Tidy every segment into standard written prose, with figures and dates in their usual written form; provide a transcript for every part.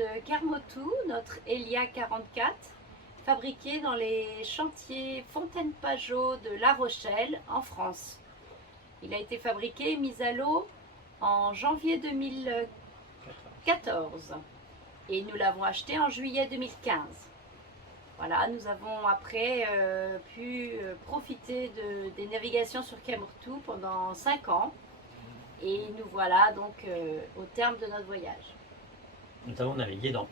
de Kermotou, notre Elia 44, fabriqué dans les chantiers Fontaine-Pajot de La Rochelle, en France. Il a été fabriqué et mis à l'eau en janvier 2014 et nous l'avons acheté en juillet 2015. Voilà, nous avons après pu profiter des navigations sur Kermotou pendant 5 ans et nous voilà donc au terme de notre voyage. Nous avons navigué dans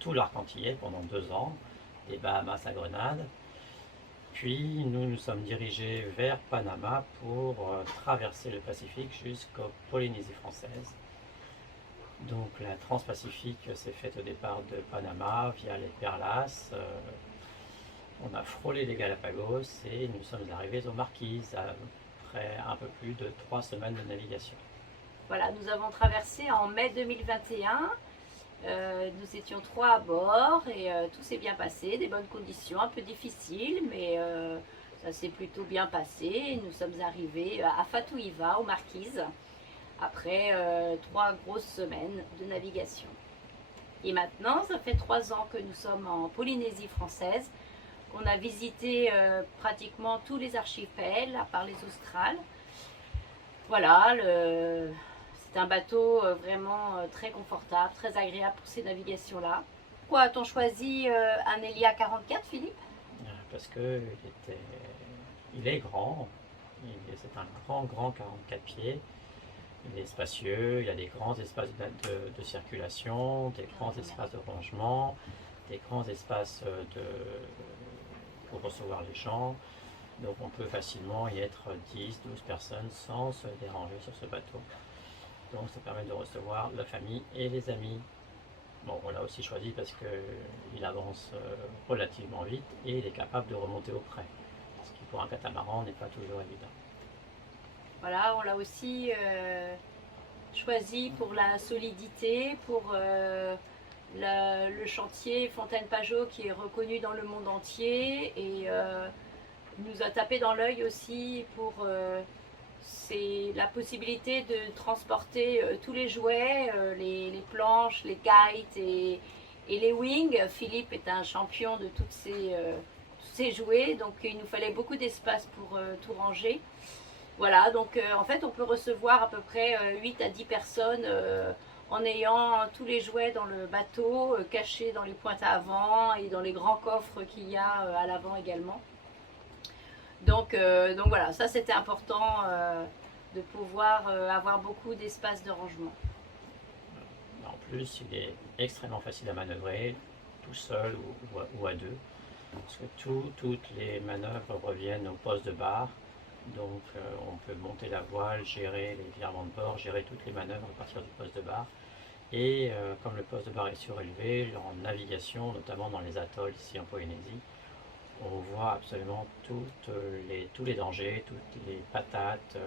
tout l'arc antillais pendant 2 ans, des Bahamas à Grenade. Puis nous nous sommes dirigés vers Panama pour traverser le Pacifique jusqu'aux Polynésie française. Donc la Transpacifique s'est faite au départ de Panama via les Perlas. On a frôlé les Galapagos et nous sommes arrivés aux Marquises après un peu plus de 3 semaines de navigation. Voilà, nous avons traversé en mai 2021. Nous étions 3 à bord et tout s'est bien passé, des bonnes conditions, un peu difficiles, mais ça s'est plutôt bien passé. Nous sommes arrivés à Fatouiva, aux Marquises, après 3 grosses semaines de navigation. Et maintenant, ça fait 3 ans que nous sommes en Polynésie française, qu'on a visité pratiquement tous les archipels, à part les Australes. Voilà, c'est un bateau vraiment très confortable, très agréable pour ces navigations-là. Pourquoi a-t-on choisi un Elia 44, Philippe? Parce que il est grand, c'est un grand 44 pieds. Il est spacieux, il y a des grands espaces de circulation, des grands espaces de rangement, des grands espaces pour recevoir les gens. Donc on peut facilement y être 10, 12 personnes sans se déranger sur ce bateau. Donc ça permet de recevoir la famille et les amis. Bon, on l'a aussi choisi parce qu'il avance relativement vite et il est capable de remonter au près. Ce qui pour un catamaran n'est pas toujours évident. Voilà, on l'a aussi choisi pour la solidité, pour le chantier Fontaine-Pajot qui est reconnu dans le monde entier et nous a tapé dans l'œil aussi pour c'est la possibilité de transporter tous les jouets, les planches, les kites et les wings. Philippe est un champion de tous ces jouets, donc il nous fallait beaucoup d'espace pour tout ranger. Voilà, donc en fait on peut recevoir à peu près 8 à 10 personnes en ayant tous les jouets dans le bateau, cachés dans les pointes à avant et dans les grands coffres qu'il y a à l'avant également. Donc voilà, ça c'était important de pouvoir avoir beaucoup d'espace de rangement. En plus, il est extrêmement facile à manœuvrer, tout seul ou à deux, parce que toutes les manœuvres reviennent au poste de barre. Donc on peut monter la voile, gérer les virements de bord, gérer toutes les manœuvres à partir du poste de barre. Et comme le poste de barre est surélevé, en navigation, notamment dans les atolls ici en Polynésie, on voit absolument tous les dangers, toutes les patates,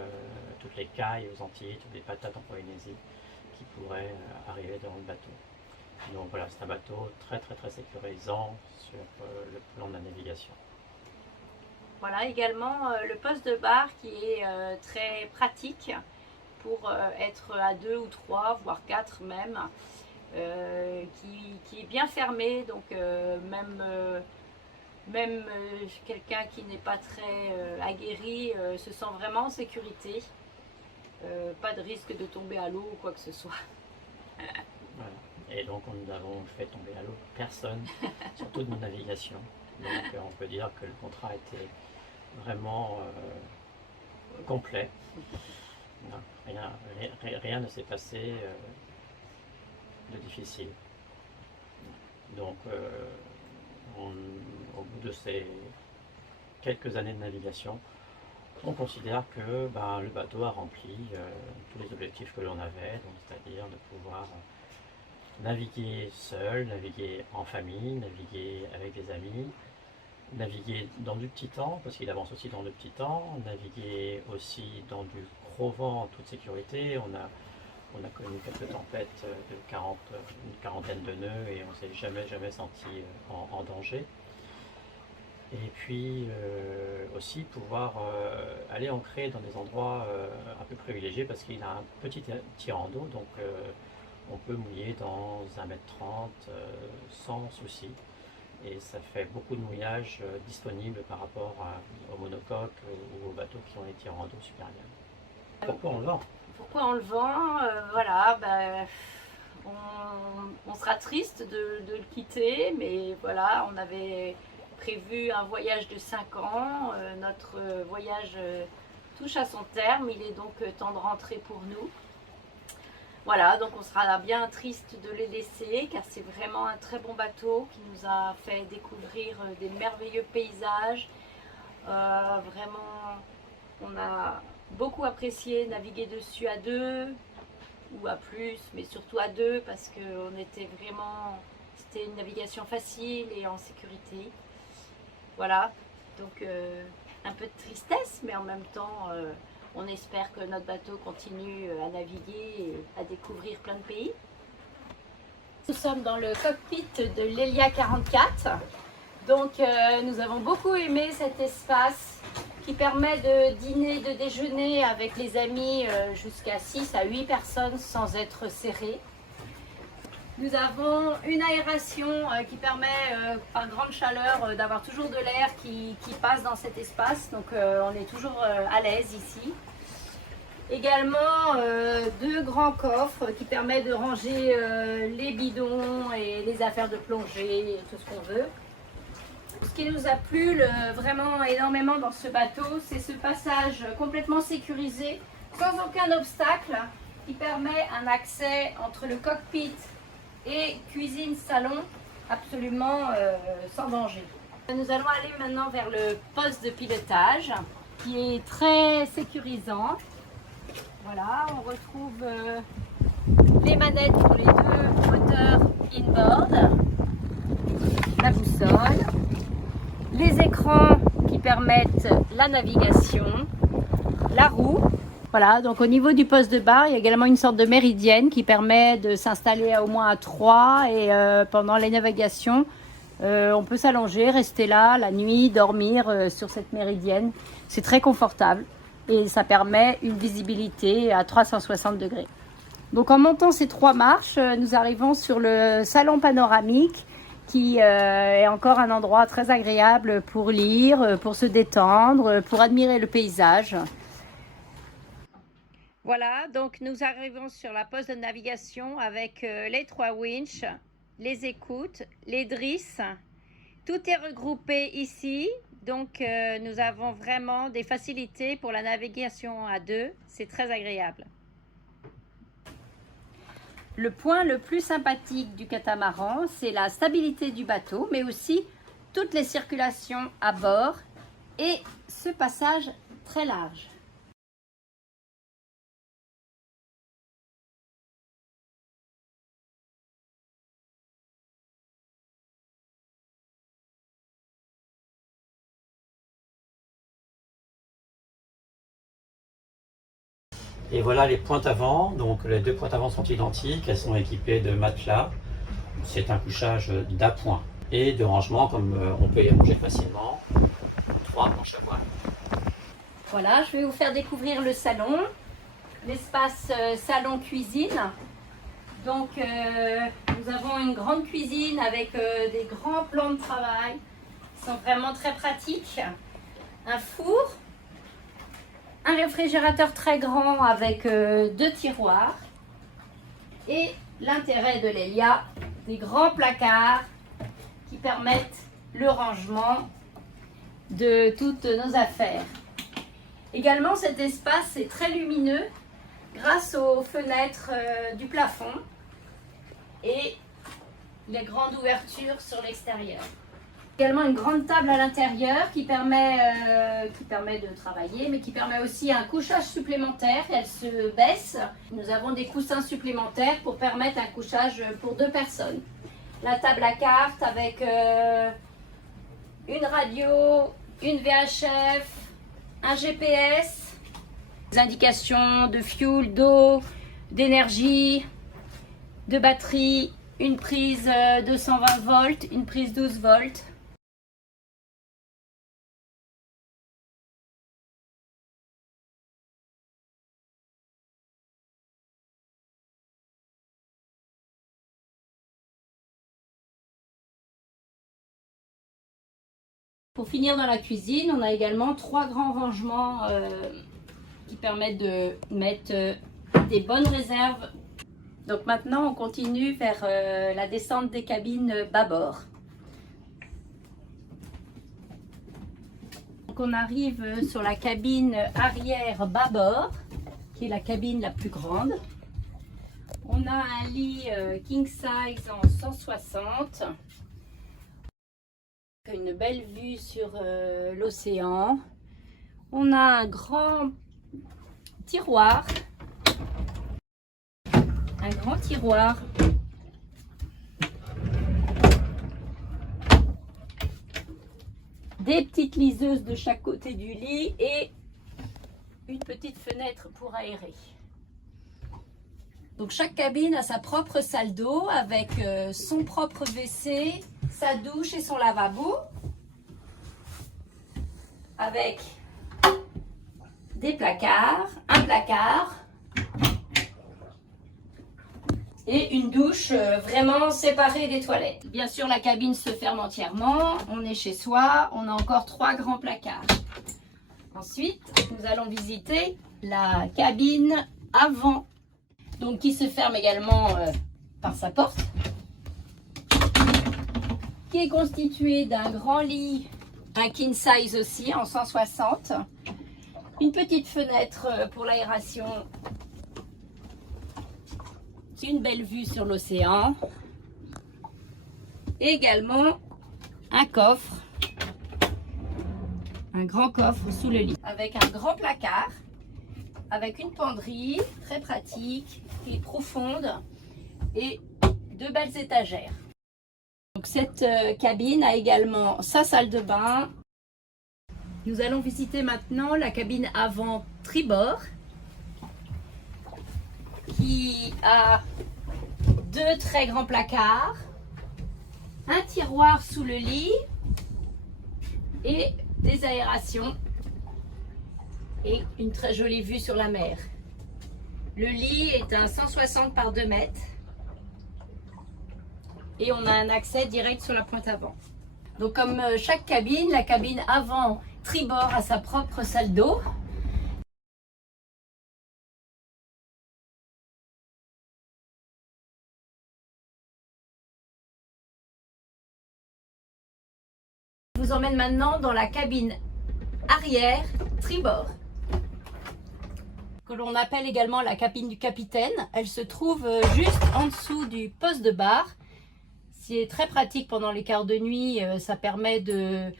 toutes les cailles aux Antilles, toutes les patates en Polynésie qui pourraient arriver dans le bateau. Donc voilà, c'est un bateau très sécurisant sur le plan de la navigation. Voilà également le poste de barre qui est très pratique pour être à 2 ou 3, voire 4 même, qui est bien fermé, donc même quelqu'un qui n'est pas très aguerri se sent vraiment en sécurité. Pas de risque de tomber à l'eau ou quoi que ce soit. Voilà. Et donc nous n'avons fait tomber à l'eau personne sur toutes nos navigations. Donc on peut dire que le contrat était vraiment complet. Rien ne s'est passé de difficile. Donc au bout de ces quelques années de navigation, on considère que le bateau a rempli tous les objectifs que l'on avait, c'est-à-dire de pouvoir naviguer seul, naviguer en famille, naviguer avec des amis, naviguer dans du petit temps, parce qu'il avance aussi dans le petit temps, naviguer aussi dans du gros vent en toute sécurité. On a connu quelques tempêtes de une quarantaine de nœuds et on ne s'est jamais senti en danger. Et puis aussi pouvoir aller ancrer dans des endroits un peu privilégiés parce qu'il a un petit tirant d'eau, donc on peut mouiller dans 1,30 m sans souci. Et ça fait beaucoup de mouillage disponible par rapport aux monocoques ou aux bateaux qui ont les tirants d'eau supérieurs. Pourquoi on le vend? Pourquoi on le vend? Voilà, on sera triste de le quitter, mais voilà, on avait prévu un voyage de 5 ans. Notre voyage touche à son terme, il est donc temps de rentrer pour nous. Voilà, donc on sera bien triste de les laisser, car c'est vraiment un très bon bateau qui nous a fait découvrir des merveilleux paysages. Vraiment, on a beaucoup apprécié naviguer dessus à deux ou à plus, mais surtout à deux, parce que c'était une navigation facile et en sécurité. Voilà, donc un peu de tristesse, mais en même temps on espère que notre bateau continue à naviguer et à découvrir plein de pays. Nous sommes dans le cockpit de l'Elia 44. Donc nous avons beaucoup aimé cet espace qui permet de dîner, de déjeuner avec les amis jusqu'à 6 à 8 personnes sans être serré. Nous avons une aération qui permet par grande chaleur d'avoir toujours de l'air qui passe dans cet espace. Donc on est toujours à l'aise ici. Également 2 grands coffres qui permettent de ranger les bidons et les affaires de plongée et tout ce qu'on veut. Ce qui nous a plu vraiment énormément dans ce bateau, c'est ce passage complètement sécurisé, sans aucun obstacle, qui permet un accès entre le cockpit et cuisine-salon absolument sans danger. Nous allons aller maintenant vers le poste de pilotage, qui est très sécurisant. Voilà, on retrouve les manettes pour les 2 moteurs inboard, la boussole, les écrans qui permettent la navigation, la roue. Voilà, donc au niveau du poste de bar, il y a également une sorte de méridienne qui permet de s'installer au moins à 3 et pendant les navigations, on peut s'allonger, rester là la nuit, dormir sur cette méridienne. C'est très confortable et ça permet une visibilité à 360 degrés. Donc en montant ces 3 marches, nous arrivons sur le salon panoramique qui est encore un endroit très agréable pour lire, pour se détendre, pour admirer le paysage. Voilà, donc nous arrivons sur la poste de navigation avec les 3 winches, les écoutes, les drisses. Tout est regroupé ici, donc nous avons vraiment des facilités pour la navigation à 2. C'est très agréable. Le point le plus sympathique du catamaran, c'est la stabilité du bateau, mais aussi toutes les circulations à bord et ce passage très large. Et voilà les pointes avant. Donc les 2 pointes avant sont identiques. Elles sont équipées de matelas. C'est un couchage d'appoint et de rangement, comme on peut y ranger facilement. 3 planches à voile. Voilà, je vais vous faire découvrir le salon, l'espace salon-cuisine. Donc nous avons une grande cuisine avec des grands plans de travail qui sont vraiment très pratiques. Un four, un réfrigérateur très grand avec 2 tiroirs et l'intérêt de l'Elia, des grands placards qui permettent le rangement de toutes nos affaires. Également, cet espace est très lumineux grâce aux fenêtres du plafond et les grandes ouvertures sur l'extérieur. Également une grande table à l'intérieur qui permet de travailler, mais qui permet aussi un couchage supplémentaire. Elle se baisse. Nous avons des coussins supplémentaires pour permettre un couchage pour 2 personnes. La table à cartes avec une radio, une VHF, un GPS, des indications de fuel, d'eau, d'énergie, de batterie, une prise 220 volts, une prise 12 volts. pour finir dans la cuisine, on a également 3 grands rangements qui permettent de mettre des bonnes réserves. Donc maintenant, on continue vers la descente des cabines bâbord. Donc on arrive sur la cabine arrière bâbord, qui est la cabine la plus grande. On a un lit king size en 160. Une belle vue sur l'océan. On a un grand tiroir. Un grand tiroir. Des petites liseuses de chaque côté du lit et une petite fenêtre pour aérer. Donc chaque cabine a sa propre salle d'eau avec son propre WC, sa douche et son lavabo. Avec des placards, un placard et une douche vraiment séparée des toilettes. Bien sûr, la cabine se ferme entièrement. On est chez soi. On a encore 3 grands placards. Ensuite, nous allons visiter la cabine avant, donc qui se ferme également par sa porte, qui est constituée d'un grand lit, un king size aussi en 160, une petite fenêtre pour l'aération, une belle vue sur l'océan, et également un coffre, un grand coffre sous le lit, avec un grand placard, avec une penderie très pratique et profonde, et 2 belles étagères. Donc cette cabine a également sa salle de bain. Nous allons visiter maintenant la cabine avant tribord, qui a 2 très grands placards, un tiroir sous le lit et des aérations et une très jolie vue sur la mer. Le lit est un 160 par 2 mètres et on a un accès direct sur la pointe avant. Donc comme chaque cabine, la cabine avant tribord a sa propre salle d'eau. Je vous emmène maintenant dans la cabine arrière tribord, que l'on appelle également la cabine du capitaine. Elle se trouve juste en dessous du poste de bar. C'est très pratique pendant les quarts de nuit. Ça permet de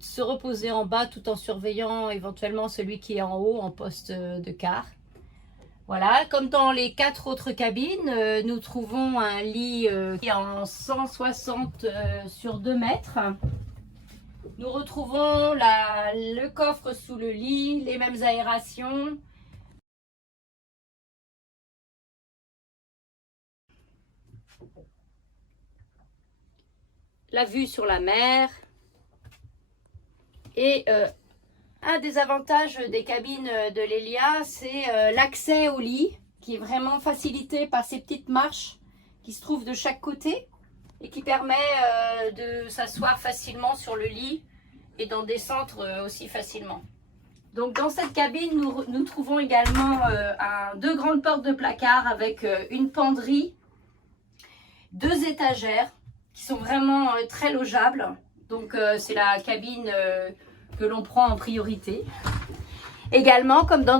se reposer en bas tout en surveillant éventuellement celui qui est en haut en poste de quart. Voilà, comme dans les 4 autres cabines, nous trouvons un lit en 160 sur 2 mètres. Nous retrouvons le coffre sous le lit, les mêmes aérations. La vue sur la mer. Et un des avantages des cabines de Lelia, c'est l'accès au lit, qui est vraiment facilité par ces petites marches qui se trouvent de chaque côté et qui permet de s'asseoir facilement sur le lit et d'en descendre aussi facilement. Donc dans cette cabine, nous trouvons également 2 grandes portes de placard avec une penderie, 2 étagères qui sont vraiment très logeables. Donc c'est la cabine que l'on prend en priorité. Également, comme dans